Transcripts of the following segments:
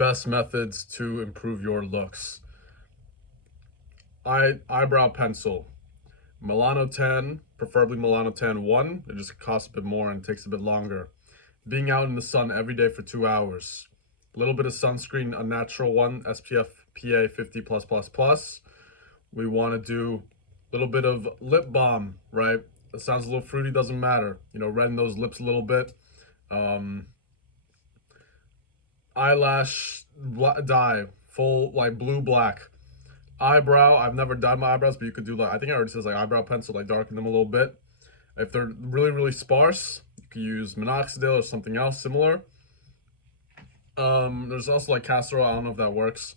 best methods to improve your looks. Eyebrow pencil. Milano Tan, preferably Milano Tan 1. It just costs a bit more and takes a bit longer. Being out in the sun every day for 2 hours. A little bit of sunscreen, a natural one, SPF PA 50 plus plus plus. We want to do a little bit of lip balm, right? It sounds a little fruity, doesn't matter. You know, redden those lips a little bit. Eyelash dye, full like blue black. Eyebrow, I've never dyed my eyebrows, but you could do like, I think I already says like eyebrow pencil, like darken them a little bit. If they're really, really sparse, you could use minoxidil or something else similar. There's also like castor oil, I don't know if that works.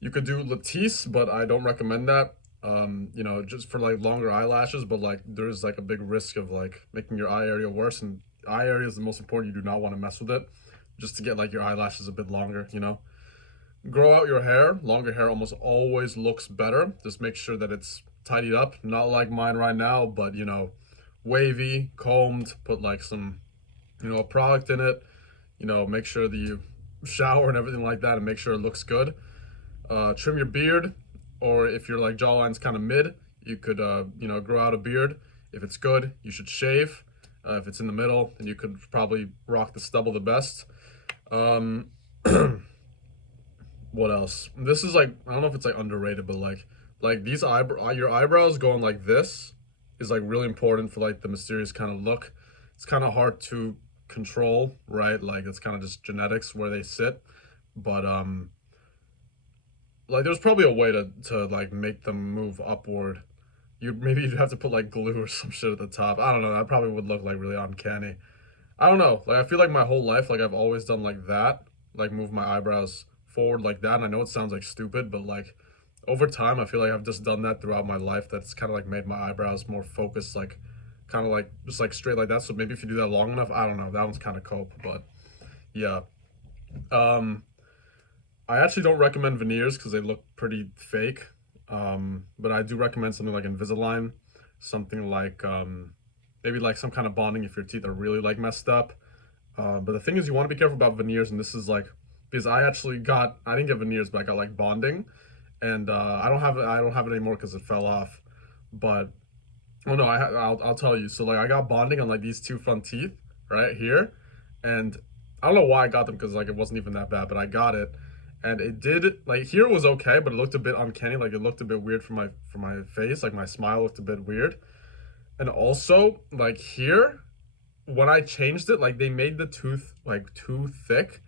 You could do Latisse, but I don't recommend that. You know, just for like longer eyelashes, but like there's like a big risk of like making your eye area worse, and eye area is the most important. You do not want to mess with it just to get like your eyelashes a bit longer, you know. Grow out your hair. Longer hair almost always looks better. Just make sure that it's tidied up, not like mine right now, but you know, wavy, combed, put like some, you know, a product in it, you know, make sure that you shower and everything like that and make sure it looks good. Trim your beard, or if your like jawline's kind of mid, you could you know, grow out a beard. If it's good, you should shave. If it's in the middle, then you could probably rock the stubble the best. What else? This is like, I don't know if it's like underrated, but like these your eyebrows going like this is like really important for like the mysterious kind of look. It's kind of hard to control, right? Like it's kind of just genetics where they sit, but like there's probably a way to like make them move upward. Maybe you'd have to put like glue or some shit at the top. I don't know. That probably would look like really uncanny. I don't know. Like I feel like my whole life, like I've always done like that, like move my eyebrows forward like that. And I know it sounds like stupid, but like over time, I feel like I've just done that throughout my life. That's kind of like made my eyebrows more focused, like kind of like just like straight like that. So maybe if you do that long enough, I don't know. That one's kind of cope, but yeah. Um, I actually don't recommend veneers because they look pretty fake. But I do recommend something like Invisalign, something like maybe like some kind of bonding if your teeth are really like messed up. But the thing is, you want to be careful about veneers, and this is like because I didn't get veneers, but I got like bonding, and I don't have it anymore because it fell off. But oh no, I'll tell you. So like I got bonding on like these two front teeth right here, and I don't know why I got them because like it wasn't even that bad, but I got it, and it did like here was okay, but it looked a bit uncanny. Like it looked a bit weird for my face. Like my smile looked a bit weird, and also like here when I changed it, like they made the tooth like too thick,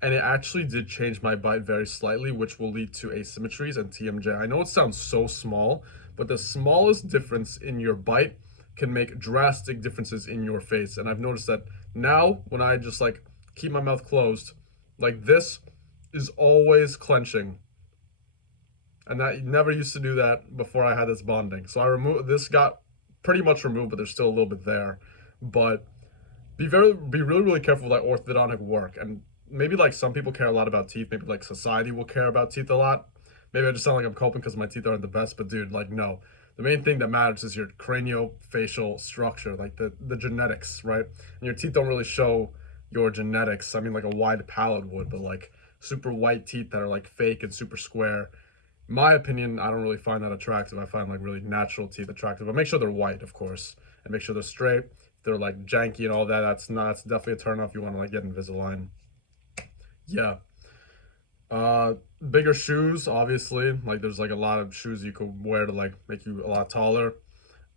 and it actually did change my bite very slightly, which will lead to asymmetries and TMJ. I know it sounds so small, but the smallest difference in your bite can make drastic differences in your face. And I've noticed that now when I just like keep my mouth closed, like this is always clenching. And that never used to do that before I had this bonding. So I removed this, got pretty much removed, but there's still a little bit there. But be really really careful with like orthodontic work, and maybe like some people care a lot about teeth, maybe like society will care about teeth a lot. Maybe I just sound like I'm coping because my teeth aren't the best, but dude, like no, the main thing that matters is your craniofacial structure, like the genetics, right? And your teeth don't really show your genetics. I mean like a wide palate would, but like super white teeth that are like fake and super square, in my opinion, I don't really find that attractive. I find like really natural teeth attractive, but make sure they're white, of course, and make sure they're straight. If they're like janky and all that, that's definitely a turn off. You want to like get Invisalign. Yeah. Bigger shoes, obviously. Like there's like a lot of shoes you could wear to like make you a lot taller.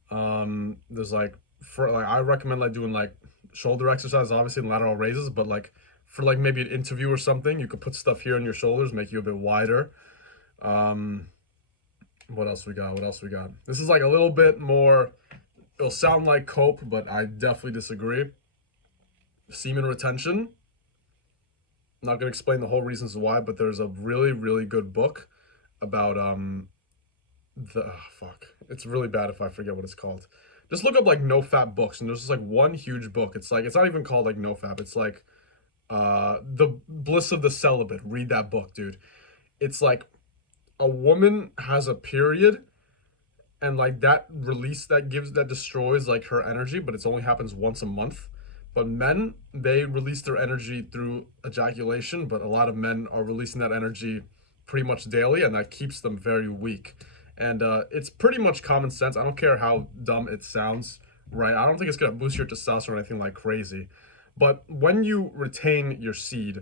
There's like for like I recommend like doing like shoulder exercise, obviously, and lateral raises, but like for like maybe an interview or something, you could put stuff here on your shoulders, make you a bit wider. Um, what else we got? What else we got? This is like a little bit more, it'll sound like cope, but I definitely disagree. Semen retention. I'm not gonna explain the whole reasons why, but there's a really, really good book about fuck. It's really bad if I forget what it's called. Just look up like no fap books, and there's just like one huge book. It's like it's not even called like no fap. It's like The Bliss of the Celibate. Read that book, dude. It's like a woman has a period, and like that release that destroys like her energy, but it only happens once a month. But men, they release their energy through ejaculation, but a lot of men are releasing that energy pretty much daily, and that keeps them very weak. And it's pretty much common sense. I don't care how dumb it sounds, right? I don't think it's gonna boost your testosterone or anything like crazy. But when you retain your seed,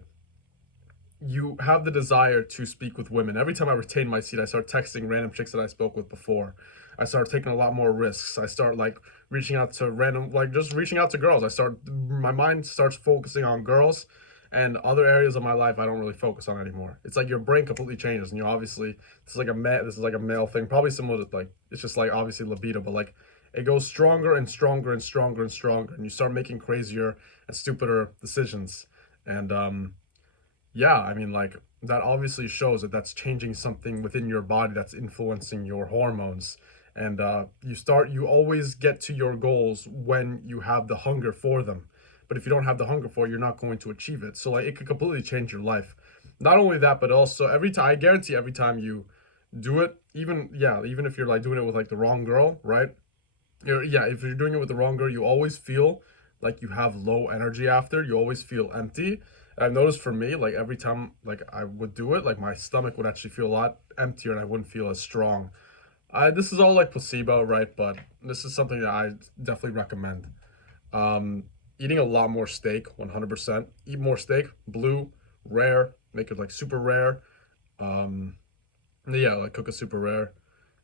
you have the desire to speak with women. Every time I retain my seat, I start texting random chicks that I spoke with before. I start taking a lot more risks. I start like reaching out to random, like just reaching out to girls. My mind starts focusing on girls, and other areas of my life I don't really focus on anymore. It's like your brain completely changes, and you obviously, this is like a male thing, probably similar to like, it's just like obviously libido, but like it goes stronger and stronger and stronger and stronger, and you start making crazier and stupider decisions. And yeah, I mean, like, that obviously shows that that's changing something within your body that's influencing your hormones. And you always get to your goals when you have the hunger for them. But if you don't have the hunger for it, you're not going to achieve it. So, like, it could completely change your life. Not only that, but also every time, I guarantee every time you do it, even if you're like doing it with like the wrong girl, right? Yeah, if you're doing it with the wrong girl, you always feel like you have low energy after. You always feel empty. And I've noticed for me, like every time like I would do it, like my stomach would actually feel a lot emptier and I wouldn't feel as strong. This is all like placebo, right? But this is something that I definitely recommend. Um, Eating a lot more steak, 100%. Eat more steak, blue, rare, make it like super rare. Um, yeah, like cook a super rare.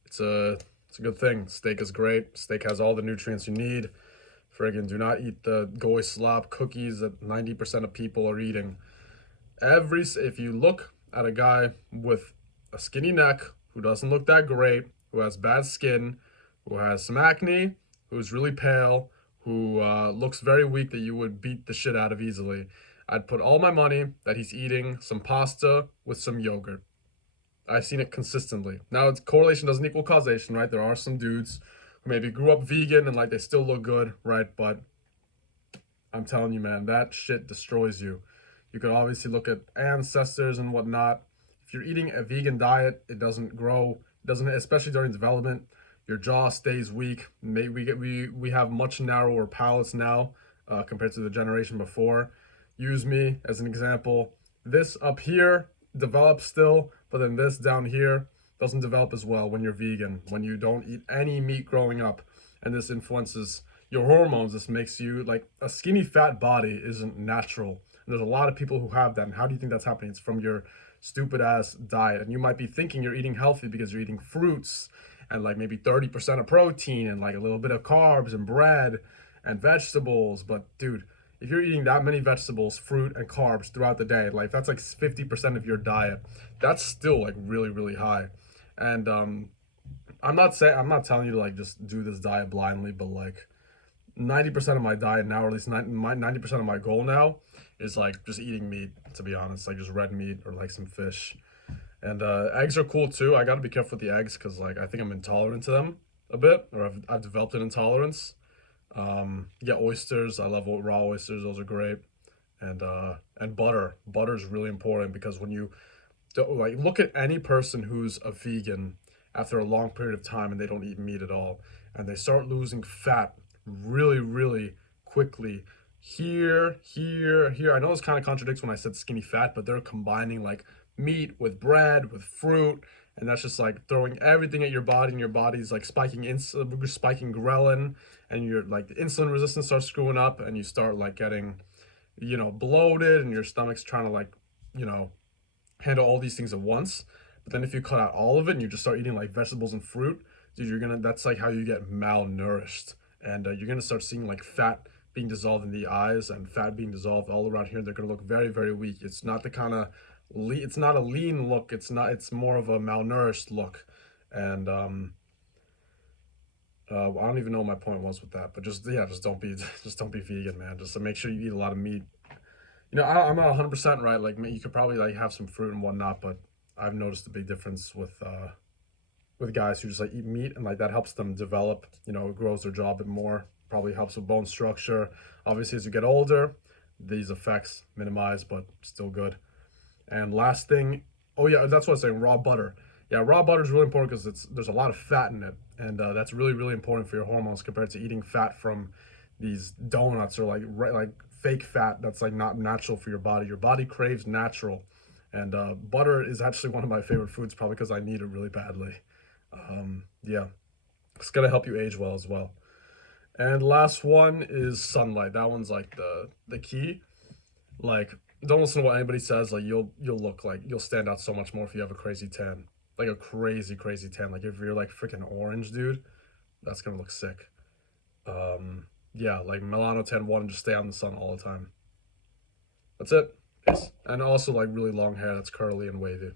It's a it's a good thing. Steak is great. Steak has all the nutrients you need. Friggin' do not eat the goy slop cookies that 90% of people are eating. If you look at a guy with a skinny neck who doesn't look that great, who has bad skin, who has some acne, who's really pale, who looks very weak that you would beat the shit out of easily, I'd put all my money that he's eating some pasta with some yogurt. I've seen it consistently. Now, it's correlation doesn't equal causation, right? There are some dudes who maybe grew up vegan and like they still look good, right? But I'm telling you, man, that shit destroys you. You could obviously look at ancestors and whatnot. If you're eating a vegan diet, it doesn't grow. It doesn't, especially during development. Your jaw stays weak. We have much narrower palates now compared to the generation before. Use me as an example. This up here develops still, but then this down here doesn't develop as well when you're vegan, when you don't eat any meat growing up, and this influences your hormones. This makes you like a skinny fat body isn't natural. And there's a lot of people who have that. And how do you think that's happening? It's from your stupid ass diet. And you might be thinking you're eating healthy because you're eating fruits and like maybe 30% of protein and like a little bit of carbs and bread and vegetables. But dude, if you're eating that many vegetables, fruit, and carbs throughout the day, like that's like 50% of your diet, that's still like really, really high. And I'm not telling you to like just do this diet blindly, but like 90% of my diet now, or at least 90% of my goal now, is like just eating meat. To be honest, like just red meat or like some fish. And eggs are cool too. I got to be careful with the eggs because like I think I'm intolerant to them a bit, or I've developed an intolerance. Yeah, oysters. I love raw oysters. Those are great. And butter. Butter is really important because when you like look at any person who's a vegan after a long period of time and they don't eat meat at all, and they start losing fat really, really quickly. Here. I know this kind of contradicts when I said skinny fat, but they're combining like meat with bread, with fruit, and that's just like throwing everything at your body, and your body's like spiking ghrelin, and your like the insulin resistance starts screwing up, and you start like getting, bloated, and your stomach's trying to like, you know, handle all these things at once. But then if you cut out all of it and you just start eating like vegetables and fruit, dude, that's like how you get malnourished. And you're gonna start seeing like fat being dissolved in the eyes and fat being dissolved all around here. They're gonna look very, very weak. It's not the kind of it's not a lean look. It's more of a malnourished look. And I don't even know what my point was with that, but just don't be just don't be vegan, man. Just to make sure you eat a lot of meat. I'm not 100% right. Like, you could probably like have some fruit and whatnot, but I've noticed a big difference with guys who just like eat meat, and like that helps them develop. It grows their jaw a bit more. Probably helps with bone structure. Obviously, as you get older, these effects minimize, but still good. And last thing, oh yeah, that's what I was saying. Raw butter. Yeah, raw butter is really important because there's a lot of fat in it, and that's really, really important for your hormones compared to eating fat from these donuts or like fake fat that's like not natural for your body. Your body craves natural, and butter is actually one of my favorite foods, probably because I need it really badly. Yeah, it's gonna help you age well as well. And last one is sunlight. That one's like the key. Like, don't listen to what anybody says. Like, you'll look like you'll stand out so much more if you have a crazy tan, like a crazy tan. Like if you're like freaking orange, dude, that's gonna look sick. Yeah, like Milano 10-1, just stay out in the sun all the time. That's it. Peace. And also like really long hair that's curly and wavy.